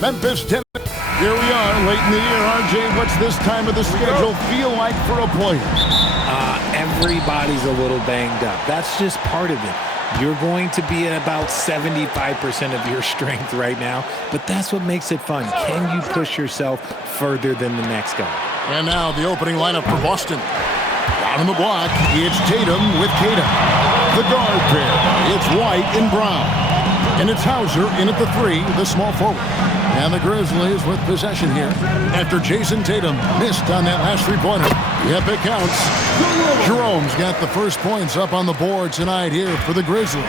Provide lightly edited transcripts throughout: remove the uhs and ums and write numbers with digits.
Memphis Tennessee. Here we are, late in the year. RJ, what's this time of the schedule feel like for a player? Everybody's a little banged up. That's just part of it. You're going to be at about 75% of your strength right now, but that's what makes it fun. Can you push yourself further than the next guy? And now the opening lineup for Boston. Down on the block, it's Tatum with Tatum. The guard pair, it's White and Brown. And it's Hauser in at the 3, the small forward. And the Grizzlies with possession here after Jason Tatum missed on that last three-pointer. Yep, it counts. Jerome's got the first points up on the board tonight here for the Grizzlies.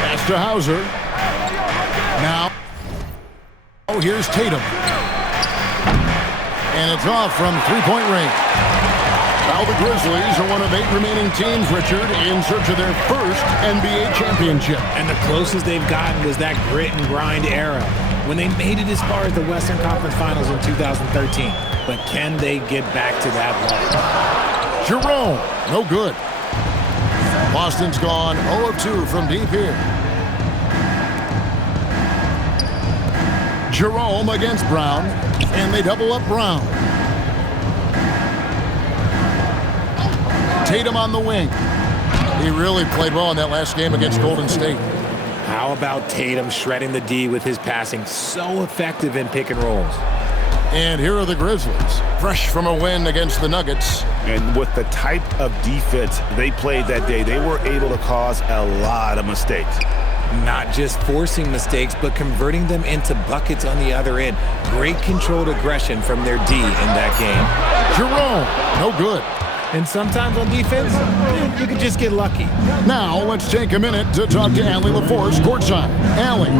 Pass to Hauser. Now, here's Tatum. And it's off from three-point range. Now the Grizzlies are one of 8 remaining teams, Richard, in search of their first NBA championship. And the closest they've gotten was that grit and grind era when they made it as far as the Western Conference Finals in 2013. But can they get back to that level? Jerome, no good. Boston's gone 0 of 2 from deep here. Jerome against Brown, and they double up Brown. Tatum on the wing. He really played well in that last game against Golden State. How about Tatum shredding the D with his passing? So effective in pick and rolls. And here are the Grizzlies, fresh from a win against the Nuggets. And with the type of defense they played that day, they were able to cause a lot of mistakes. Not just forcing mistakes, but converting them into buckets on the other end. Great controlled aggression from their D in that game. Jerome, no good. And sometimes on defense, you can just get lucky. Now, let's take a minute to talk to Allie LaForce, courtside. Allie.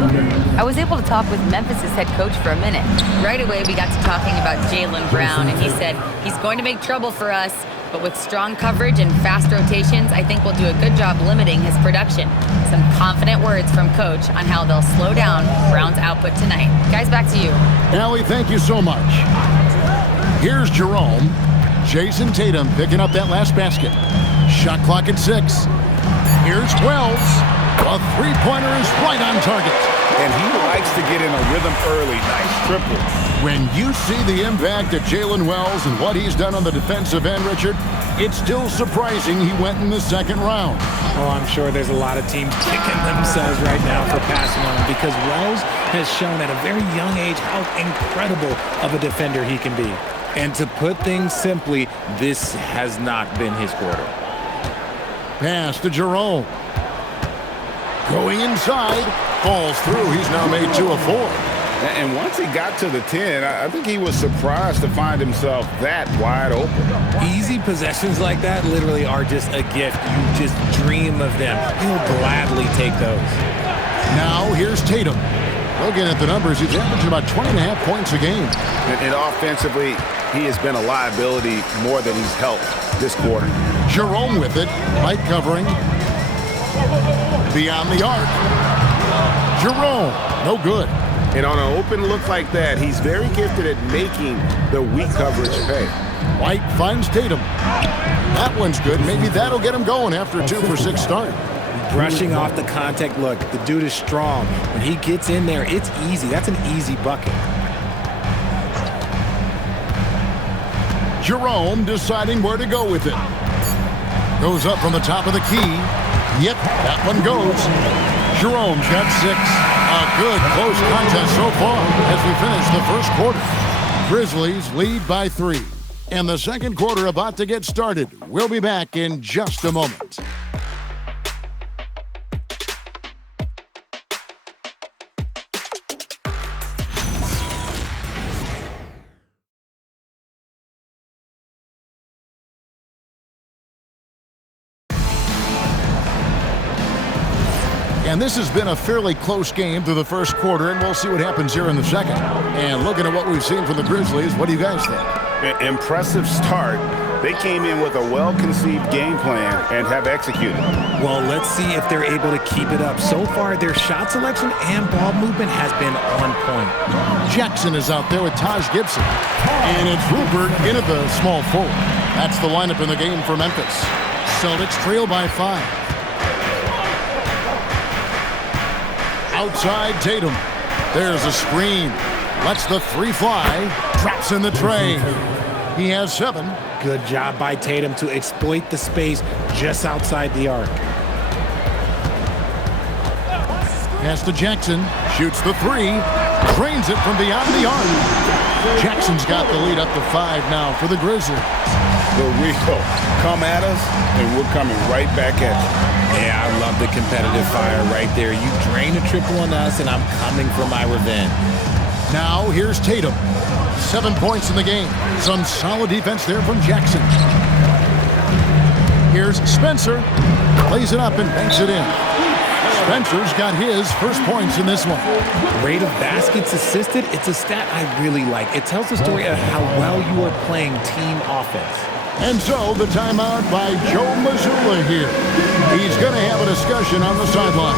I was able to talk with Memphis' head coach for a minute. Right away, we got to talking about Jaylen Brown, and he said he's going to make trouble for us, but with strong coverage and fast rotations, I think we'll do a good job limiting his production. Some confident words from Coach on how they'll slow down Brown's output tonight. Guys, back to you. Allie, thank you so much. Here's Jerome. Jason Tatum picking up that last basket. Shot clock at 6. Here's Wells. A three-pointer is right on target. And he likes to get in a rhythm early. Nice triple. When you see the impact of Jalen Wells and what he's done on the defensive end, Richard, it's still surprising he went in the second round. Oh, I'm sure there's a lot of teams kicking themselves right now for passing on him because Wells has shown at a very young age how incredible of a defender he can be. And to put things simply, this has not been his quarter. Pass to Jerome. Going inside. Falls through. He's now made 2 of 4. And once he got to the 10, I think he was surprised to find himself that wide open. Easy possessions like that literally are just a gift. You just dream of them. He'll gladly take those. Now here's Tatum. Looking at the numbers, he's averaging about 20.5 points a game. And offensively, he has been a liability more than he's helped this quarter. Jerome with it. Light covering. Beyond the arc. Jerome, no good. And on an open look like that, he's very gifted at making the weak coverage pay. White finds Tatum. That one's good. Maybe that'll get him going after a 2 for 6 start. Brushing off the contact look. The dude is strong. When he gets in there, it's easy. That's an easy bucket. Jerome deciding where to go with it. Goes up from the top of the key. Yep, that one goes. Jerome's got 6. A good close contest so far as we finish the first quarter. Grizzlies lead by 3. And the second quarter about to get started. We'll be back in just a moment. And this has been a fairly close game through the first quarter, and we'll see what happens here in the second. And looking at what we've seen from the Grizzlies, what do you guys think? Impressive start. They came in with a well-conceived game plan and have executed. Well, let's see if they're able to keep it up. So far, their shot selection and ball movement has been on point. Jackson is out there with Taj Gibson. And it's Rupert in at the small forward. That's the lineup in the game for Memphis. Celtics trail by 5. Outside Tatum. There's a screen. Lets the three fly. Drops in the tray. He has 7. Good job by Tatum to exploit the space just outside the arc. Pass to Jackson. Shoots the 3. Drains it from beyond the arc. Jackson's got the lead up to 5 now for the Grizzlies. The Rico, come at us, and we're coming right back at you. Yeah, I love the competitive fire right there. You drain a triple on us, and I'm coming for my revenge. Now here's Tatum. 7 points in the game. Some solid defense there from Jackson. Here's Spencer. Plays it up and banks it in. Spencer's got his first points in this one. Rate of baskets assisted, it's a stat I really like. It tells the story of how well you are playing team offense. And so the timeout by Joe Mazzulla here. He's going to have a discussion on the sideline.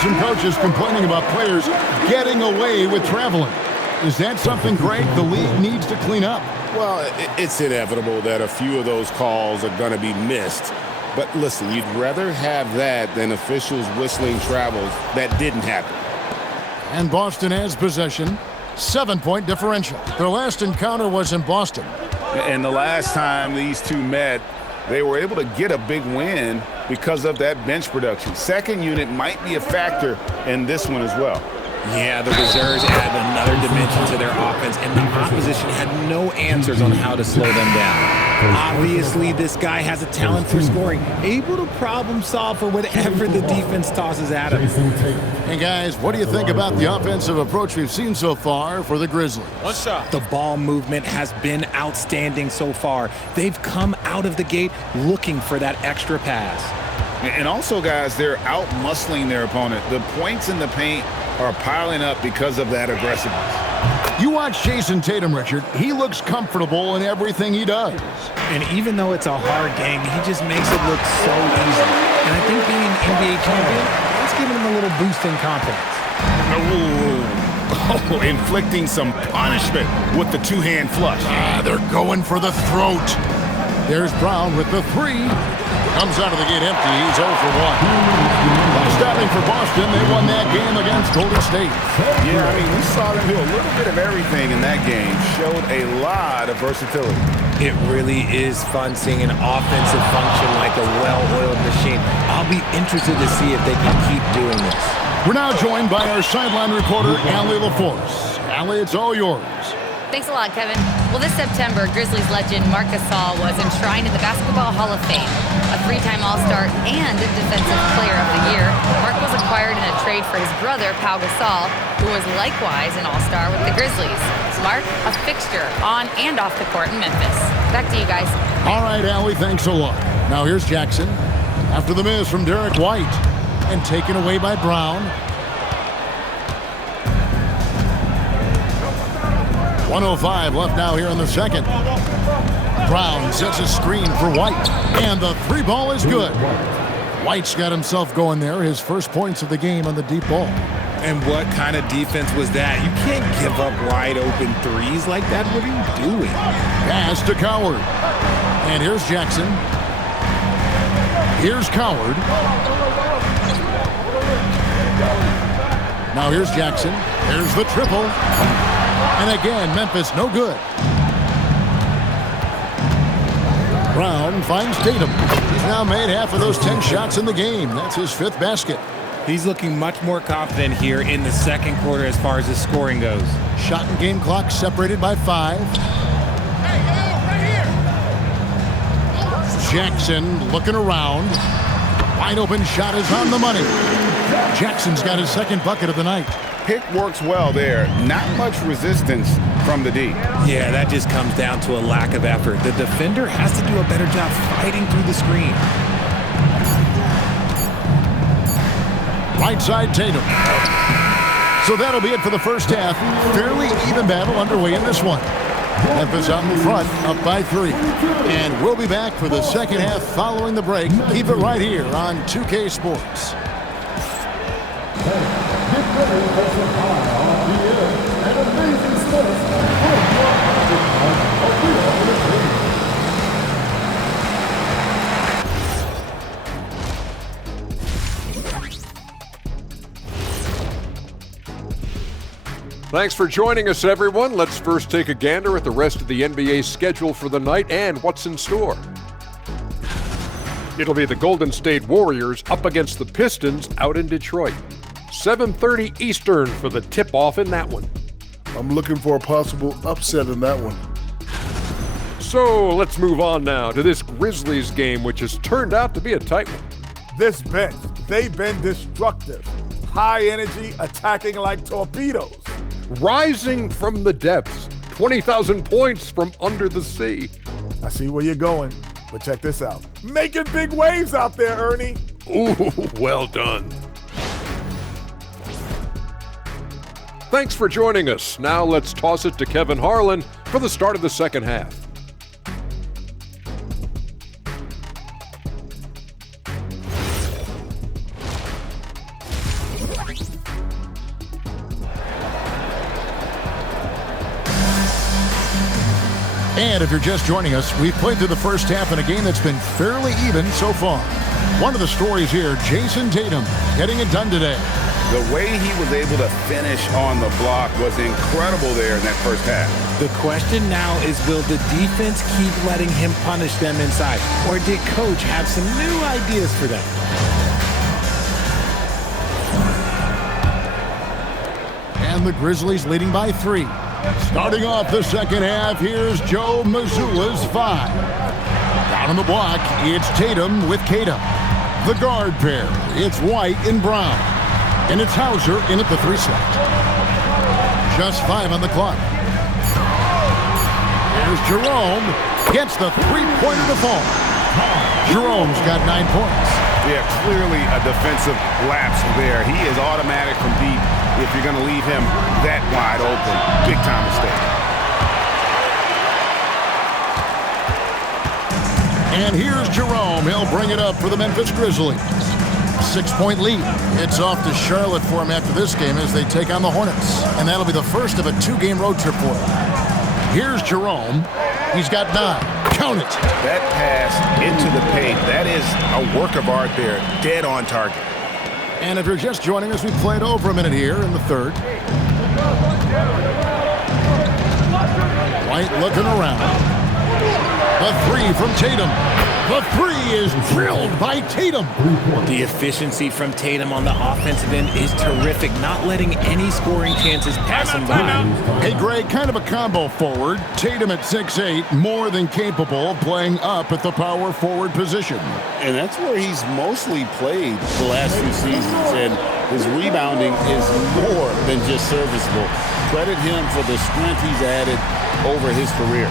Some coaches complaining about players getting away with traveling. Is that something, Greg, the league needs to clean up? Well, it's inevitable that a few of those calls are going to be missed. But listen, you'd rather have that than officials whistling travels that didn't happen. And Boston has possession. 7-point differential. Their last encounter was in Boston. And the last time these two met, they were able to get a big win because of that bench production. Second unit might be a factor in this one as well. Yeah, the reserves add another dimension to their offense, and the opposition had no answers on how to slow them down. Obviously, this guy has a talent for scoring, able to problem solve for whatever the defense tosses at him. Hey, guys, what do you think about the offensive approach we've seen so far for the Grizzlies? The ball movement has been outstanding so far. They've come out of the gate looking for that extra pass. And also, guys, they're out-muscling their opponent. The points in the paint are piling up because of that aggressiveness. You watch Jason Tatum, Richard. He looks comfortable in everything he does. And even though it's a hard game, he just makes it look so easy. And I think being an NBA champion, that's giving him a little boost in confidence. Oh, inflicting some punishment with the two-hand flush. They're going for the throat. There's Brown with the 3. Comes out of the gate empty. He's 0 for 1. Stopping for Boston. They won that game against Golden State. Yeah, I mean, we saw them do a little bit of everything in that game. Showed a lot of versatility. It really is fun seeing an offensive function like a well-oiled machine. I'll be interested to see if they can keep doing this. We're now joined by our sideline reporter, Allie LaForce. Allie, it's all yours. Thanks a lot, Kevin. Well, this September, Grizzlies legend Marc Gasol was enshrined in the Basketball Hall of Fame. A 3-time All-Star and Defensive Player of the Year, Marc was acquired in a trade for his brother, Pau Gasol, who was likewise an All-Star with the Grizzlies. Marc, a fixture on and off the court in Memphis. Back to you guys. All right, Allie, thanks a lot. Now here's Jackson. After the miss from Derek White. And taken away by Brown. 1:05 left now here in the second. Brown sets a screen for White. And the 3 ball is good. White's got himself going there. His first points of the game on the deep ball. And what kind of defense was that? You can't give up wide open threes like that. What are you doing? Pass to Coward. And here's Jackson. Here's Coward. Now here's Jackson. Here's the triple. And again, Memphis no good. Brown finds Tatum. He's now made half of those 10 shots in the game. That's his 5th basket. He's looking much more confident here in the second quarter as far as his scoring goes. Shot and game clock separated by 5. Jackson looking around. Wide open shot is on the money. Jackson's got his 2nd bucket of the night. Pick works well there. Not much resistance from the D. Yeah, that just comes down to a lack of effort. The defender has to do a better job fighting through the screen. Right side Tatum. So that'll be it for the first half. Fairly even battle underway in this one. Memphis out in front, up by 3. And we'll be back for the second half following the break. Keep it right here on 2K Sports. Thanks for joining us, everyone. Let's first take a gander at the rest of the NBA schedule for the night and what's in store. It'll be the Golden State Warriors up against the Pistons out in Detroit. 7:30 Eastern for the tip-off in that one. I'm looking for a possible upset in that one. So let's move on now to this Grizzlies game, which has turned out to be a tight one. This bench, they've been destructive. High energy, attacking like torpedoes. Rising from the depths, 20,000 points from under the sea. I see where you're going, but check this out. Making big waves out there, Ernie. Ooh, well done. Thanks for joining us. Now let's toss it to Kevin Harlan for the start of the second half. And if you're just joining us, we've played through the first half in a game that's been fairly even so far. One of the stories here, Jason Tatum getting it done today. The way he was able to finish on the block was incredible there in that first half. The question now is, will the defense keep letting him punish them inside? Or did Coach have some new ideas for them? And the Grizzlies leading by 3. Starting off the second half, here's Joe Mazzulla's 5. Down on the block, it's Tatum with Kata. The guard pair, it's White and Brown. And it's Hauser in at the 3 slot. Just 5 on the clock. Here's Jerome. Gets the 3-pointer to fall. Jerome's got 9 points. Yeah, clearly a defensive lapse there. He is automatic from deep if you're going to leave him that wide open. Big time mistake. And here's Jerome. He'll bring it up for the Memphis Grizzlies. 6-point lead. It's off to Charlotte for him after this game as they take on the Hornets. And that'll be the first of a 2-game road trip for him. Here's Jerome. He's got 9. Count it. That pass into the paint, that is a work of art there. Dead on target. And if you're just joining us, we played over a minute here in the third. White looking around. The 3 from Tatum. The 3 is drilled by Tatum. The efficiency from Tatum on the offensive end is terrific, not letting any scoring chances pass him by. Hey, Greg, kind of a combo forward. Tatum at 6'8", more than capable of playing up at the power forward position. And that's where he's mostly played the last few seasons, and his rebounding is more than just serviceable. Credit him for the strength he's added over his career.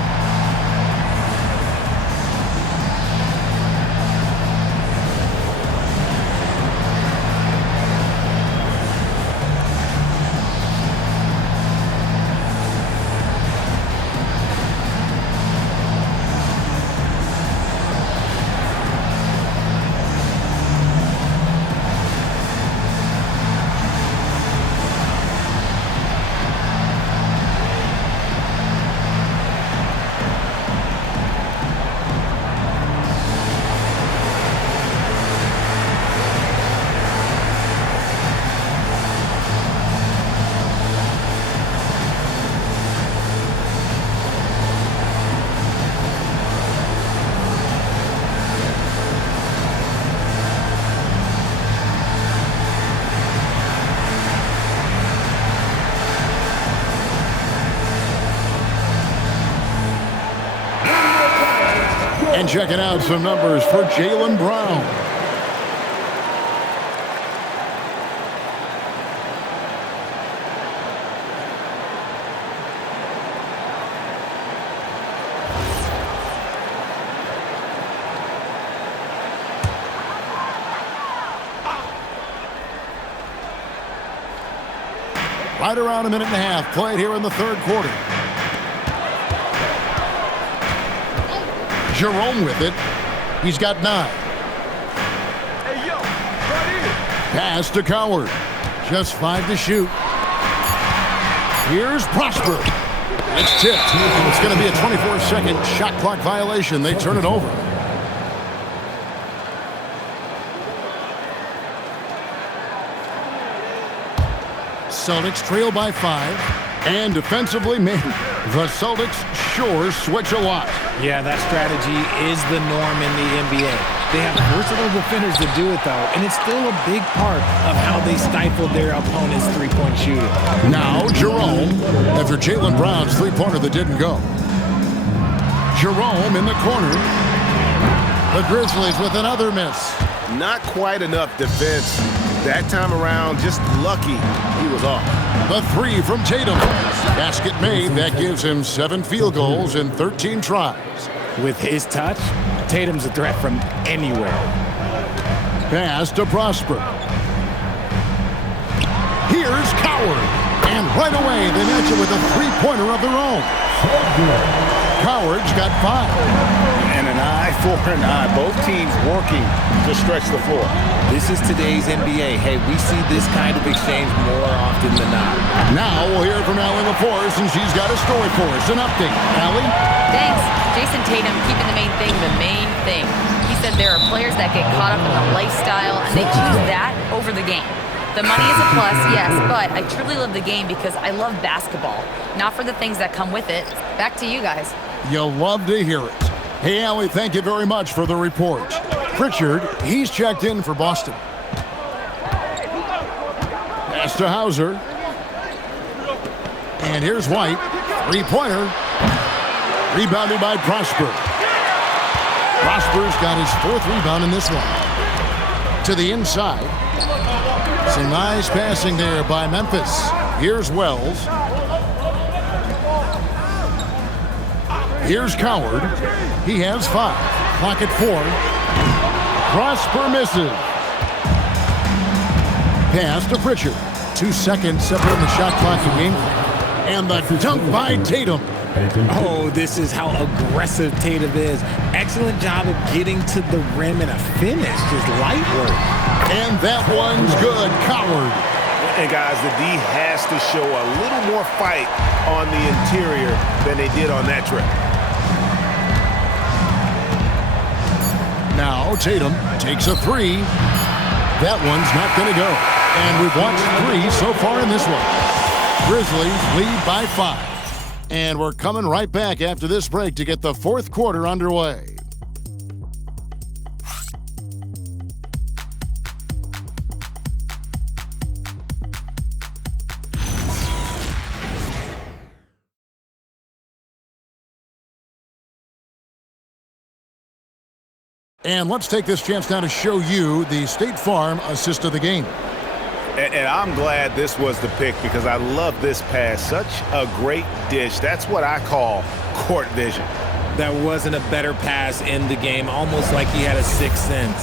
checking out some numbers for Jaylen Brown. Right around a minute and a half played here in the third quarter. Jerome with it. He's got 9. Hey, yo, right here. Pass to Coward. Just 5 to shoot. Here's Prosper. It's tipped. It's going to be a 24-second shot clock violation. They turn it over. Celtics trail by 5. And defensively, man, the Celtics sure switch a lot. Yeah, that strategy is the norm in the NBA. They have versatile defenders to do it, though, and it's still a big part of how they stifled their opponent's three-point shooting. Now Jerome, after Jaylen Brown's three-pointer that didn't go. Jerome in the corner. The Grizzlies with another miss. Not quite enough defense. That time around, just lucky he was off. The 3 from Tatum. Basket made. That gives him 7 field goals in 13 tries. With his touch, Tatum's a threat from anywhere. Pass to Prosper. Here's Coward. And right away, they match it with a three-pointer of their own. Coward's got 5. And an eye for an eye. Both teams working to stretch the floor. This is today's NBA. Hey, we see this kind of exchange more often than not. Now we'll hear from Allie LaForce, and she's got a story for us. An update. Allie? Thanks. Jason Tatum keeping the main thing the main thing. He said there are players that get caught up in the lifestyle, and they choose that over the game. The money is a plus, yes, but I truly love the game because I love basketball, not for the things that come with it. Back to you guys. You'll love to hear it. Hey, Allie, thank you very much for the report. Pritchard, he's checked in for Boston. Pass to Hauser. And here's White. Three-pointer. Rebounded by Prosper. Prosper's got his 4th rebound in this one. To the inside. Some nice passing there by Memphis. Here's Wells. Here's Coward. He has 5. Clock at 4. Prosper misses. Pass to Pritchard. 2 seconds separating the shot clock and game clock. And the dunk by Tatum. Oh, this is how aggressive Tatum is. Excellent job of getting to the rim and a finish. Just light work. And that one's good. Coward. And guys, the D has to show a little more fight on the interior than they did on that trip. Now Tatum takes a 3. That one's not going to go. And we've watched 3 so far in this one. Grizzlies lead by 5. And we're coming right back after this break to get the 4th quarter underway. And let's take this chance now to show you the State Farm assist of the game. And I'm glad this was the pick because I love this pass. Such a great dish. That's what I call court vision. That wasn't a better pass in the game, almost like he had a 6th sense.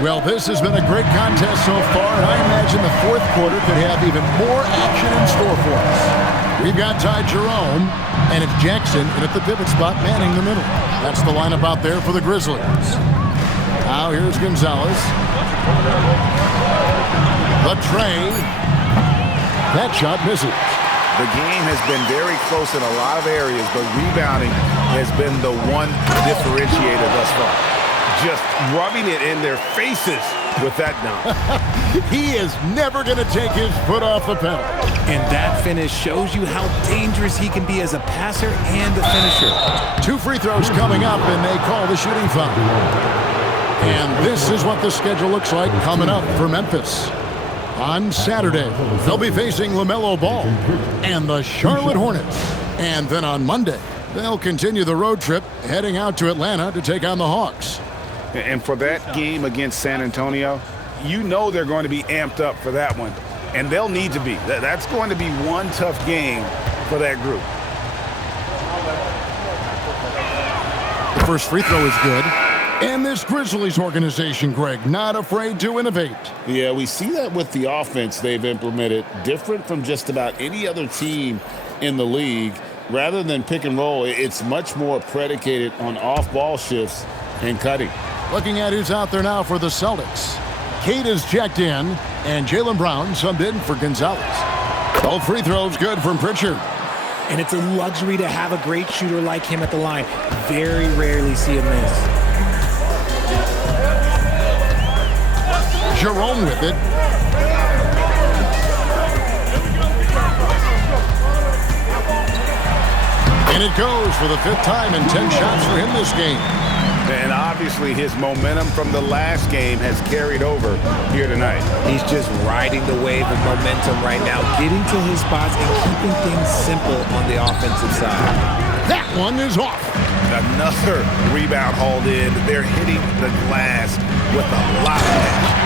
Well, this has been a great contest so far, and I imagine the 4th quarter could have even more action in store for us. We've got Ty Jerome, and it's Jackson in at the pivot spot manning the middle. That's the lineup out there for the Grizzlies. Now here's Gonzalez. The tray. That shot misses. The game has been very close in a lot of areas, but rebounding has been the one differentiator thus far. Just rubbing it in their faces with that dunk. He is never going to take his foot off the pedal. And that finish shows you how dangerous he can be as a passer and a finisher. 2 free throws coming up, and they call the shooting foul. And this is what the schedule looks like coming up for Memphis. On Saturday, they'll be facing LaMelo Ball and the Charlotte Hornets. And then on Monday, They'll continue the road trip, heading out to Atlanta to take on the Hawks. And for that game against San Antonio, you know they're going to be amped up for that one. And they'll need to be. That's going to be one tough game for that group. The first free throw is good. And this Grizzlies organization, Greg, not afraid to innovate. Yeah, we see that with the offense they've implemented, different from just about any other team in the league. Rather than pick and roll, it's much more predicated on off-ball shifts and cutting. Looking at who's out there now for the Celtics. Cade is checked in, and Jaylen Brown subbed in for Gonzalez. Both free throws good from Pritchard. And it's a luxury to have a great shooter like him at the line. Very rarely see him miss. Jerome with it. And it goes for the 5th time and 10 shots for him this game. And obviously his momentum from the last game has carried over here tonight. He's just riding the wave of momentum right now, getting to his spots and keeping things simple on the offensive side. That one is off. Another rebound hauled in. They're hitting the glass with a lot of passion.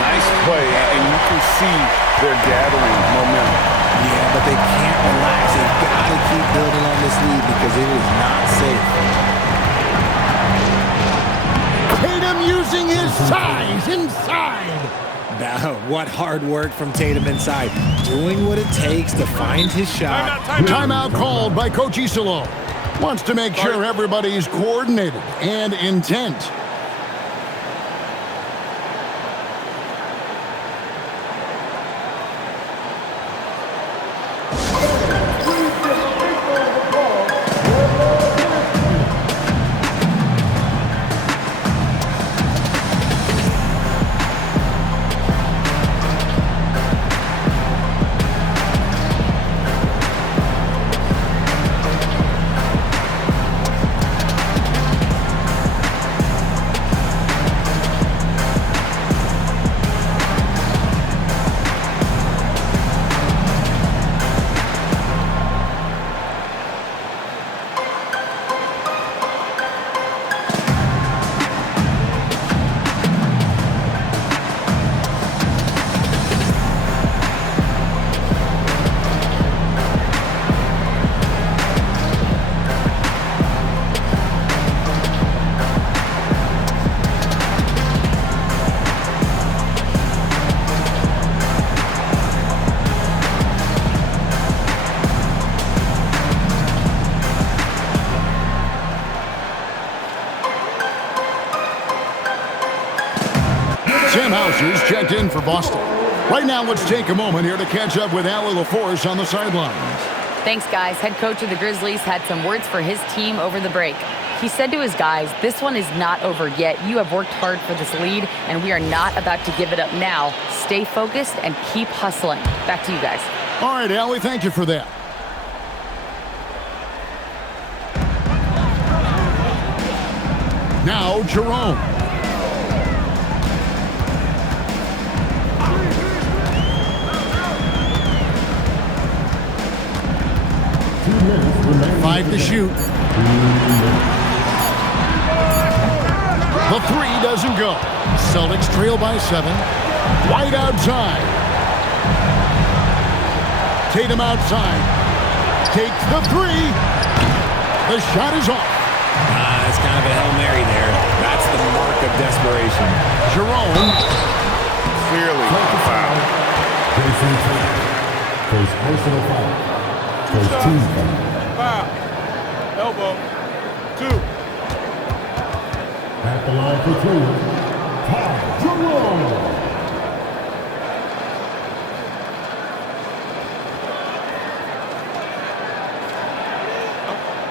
Nice play, and you can see they're gathering momentum. Yeah, but they can't relax. They've got to keep building on this lead because it is not safe. Tatum using his size inside. What hard work from Tatum inside. Doing what it takes to find his shot. Timeout called by Coach Isolo. Wants to make sure everybody's coordinated and intent. Sam Hauser's checked in for Boston. Right now, let's take a moment here to catch up with Allie LaForce on the sidelines. Thanks, guys. Head coach of the Grizzlies had some words for his team over the break. He said to his guys, this one is not over yet. You have worked hard for this lead, and we are not about to give it up now. Stay focused and keep hustling. Back to you guys. All right, Allie, thank you for that. Now, Jerome. Five to shoot. The three doesn't go. Celtics trail by 7. White outside. Tatum outside. Takes the three. The shot is off. That's kind of a Hail Mary there. That's the mark of desperation. Jerome. Clearly a foul. First personal foul. First team foul. Foul. Elbow. 2. At the line for 3. Jerome.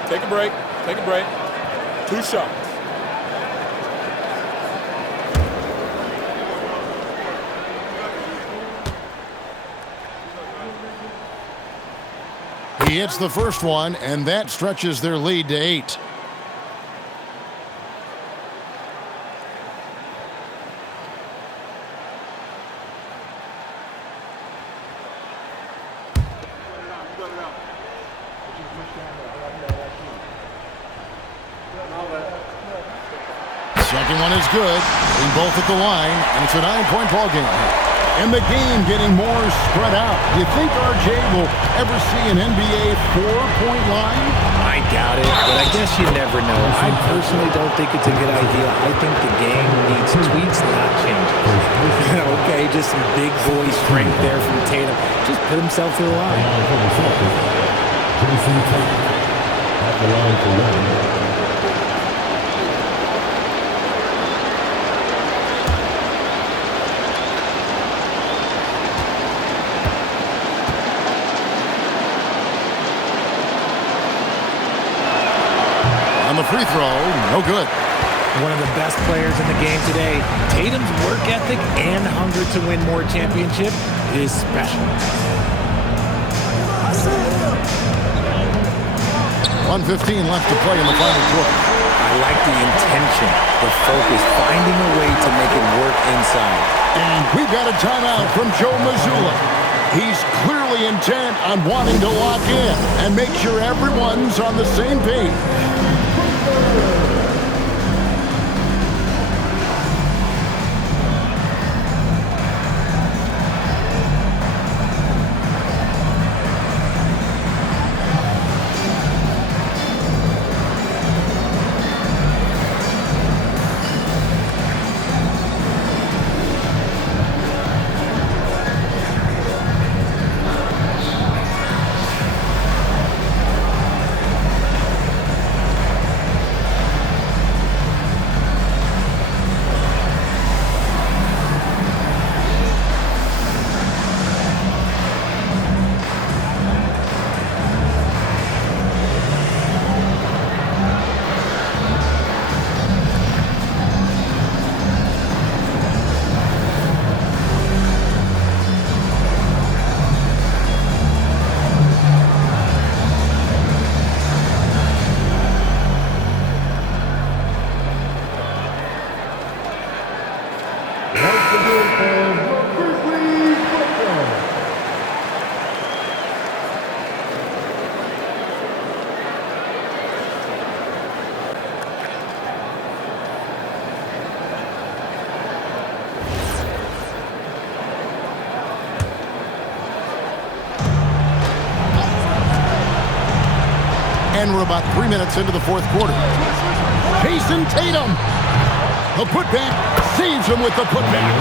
Take a break. Take a break. 2 shots. He hits the first one, and that stretches their lead to 8. Second one is good. Being both at the line, and it's a 9-point ball game. And the game getting more spread out. Do you think RJ will ever see an NBA 4-point line? I doubt it, but I guess you never know. I personally don't think it's a good idea. I think the game needs tweaks, not changes. Okay, just some big boy strength there from Tatum. Just put himself to the line. Jason Tatum at the line for one. The free throw, no good. One of the best players in the game today. Tatum's work ethic and hunger to win more championship is special. 1:15 left to play in the final quarter. I like the intention, the focus, finding a way to make it work inside. And we've got a timeout from Joe Mazzulla. He's clearly intent on wanting to lock in and make sure everyone's on the same page. And we're about 3 minutes into the fourth quarter. Jason Tatum. The putback saves him with the putback.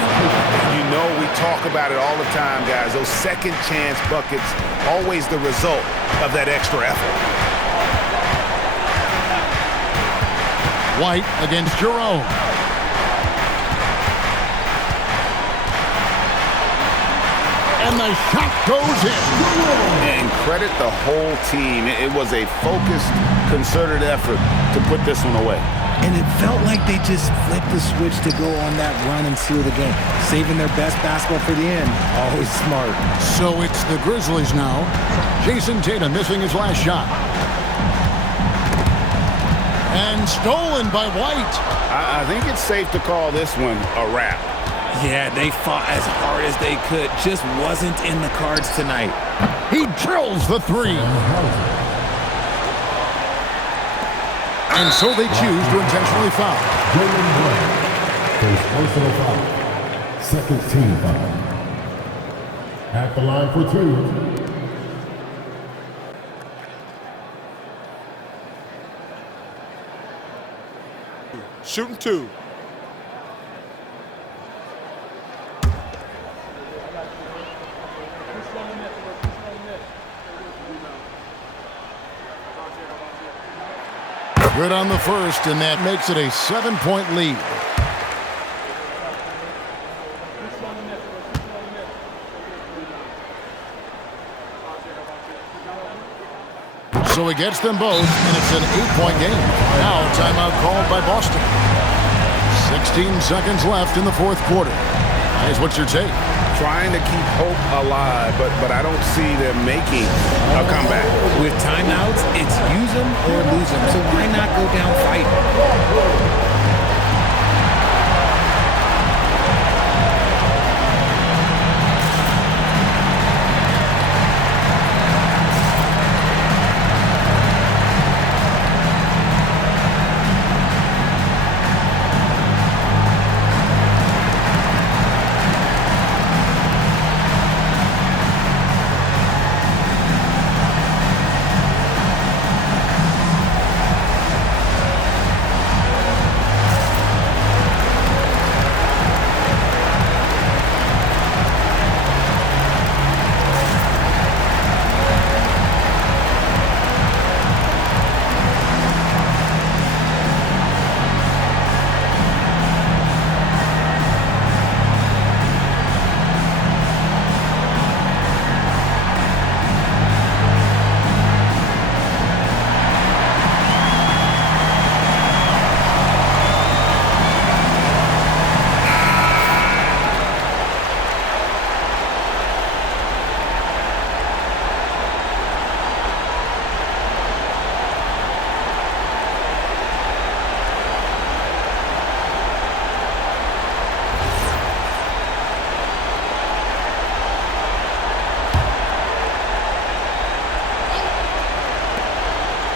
You know we talk about it all the time, guys. Those second chance buckets, always the result of that extra effort. White against Jerome. And the shot goes in. And credit the whole team. It was a focused, concerted effort to put this one away. And it felt like they just flipped the switch to go on that run and seal the game. Saving their best basketball for the end. Always smart. So it's the Grizzlies now. Jason Tatum missing his last shot. And stolen by White. I think it's safe to call this one a wrap. Yeah, they fought as hard as they could. Just wasn't in the cards tonight. He drills the three. And so they choose to intentionally foul. Jaylen Brown, first personal foul. Second team foul. At the line for two. Shooting two. Good on the first, and that makes it a 7-point lead. So he gets them both, and it's an 8-point game. Now timeout called by Boston. 16 seconds left in the fourth quarter. Guys, what's your take? Trying to keep hope alive, but I don't see them making a comeback. With timeouts, it's use them or lose them. So why not go down fighting?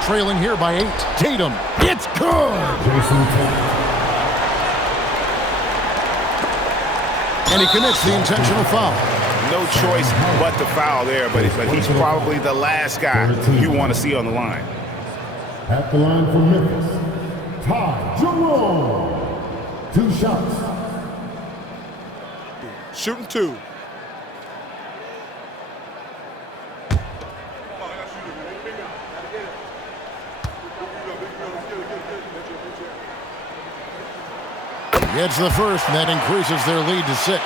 trailing here by 8. Tatum, it's good! Jason Tatum. And he commits the intentional foul. No choice but to foul there, but he's probably the last guy you want to see on the line. At the line for Memphis, Ty Jerome. 2 shots. Shooting 2. Gets the first, and that increases their lead to 6.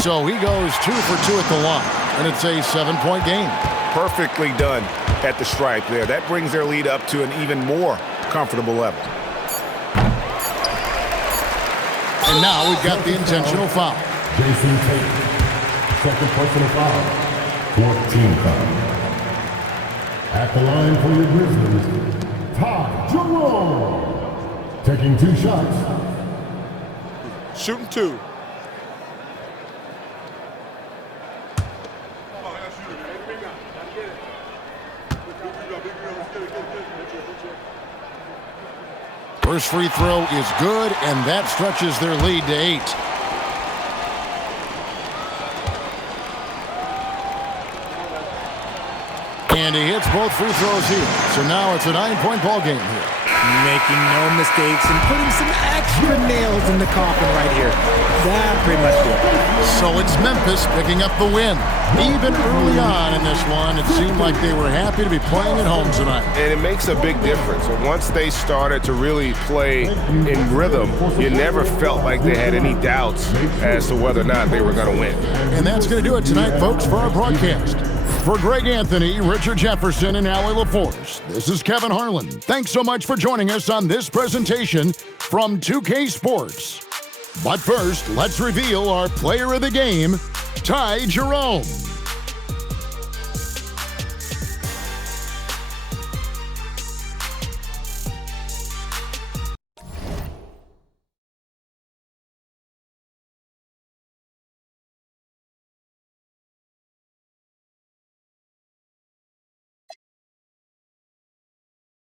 So he goes 2 for 2 at the line, and it's a 7-point game. Perfectly done at the stripe there. That brings their lead up to an even more comfortable level. And now we've got the intentional foul. Jason Tatum. Second personal foul. 14 foul. At the line for your Grizzlies, Ty Jerome. Taking 2 shots. Shooting 2. First free throw is good, and that stretches their lead to 8. And he hits both free throws here. So now it's a 9-point ball game here. Making no mistakes and putting some extra nails in the coffin right here. That pretty much did it. So it's Memphis picking up the win. Even early on in this one, it seemed like they were happy to be playing at home tonight. And it makes a big difference. Once they started to really play in rhythm, you never felt like they had any doubts as to whether or not they were going to win. And that's going to do it tonight, folks, for our broadcast. For Greg Anthony, Richard Jefferson, and Allie LaForce, this is Kevin Harlan. Thanks so much for joining us on this presentation from 2K Sports. But first, let's reveal our player of the game, Ty Jerome.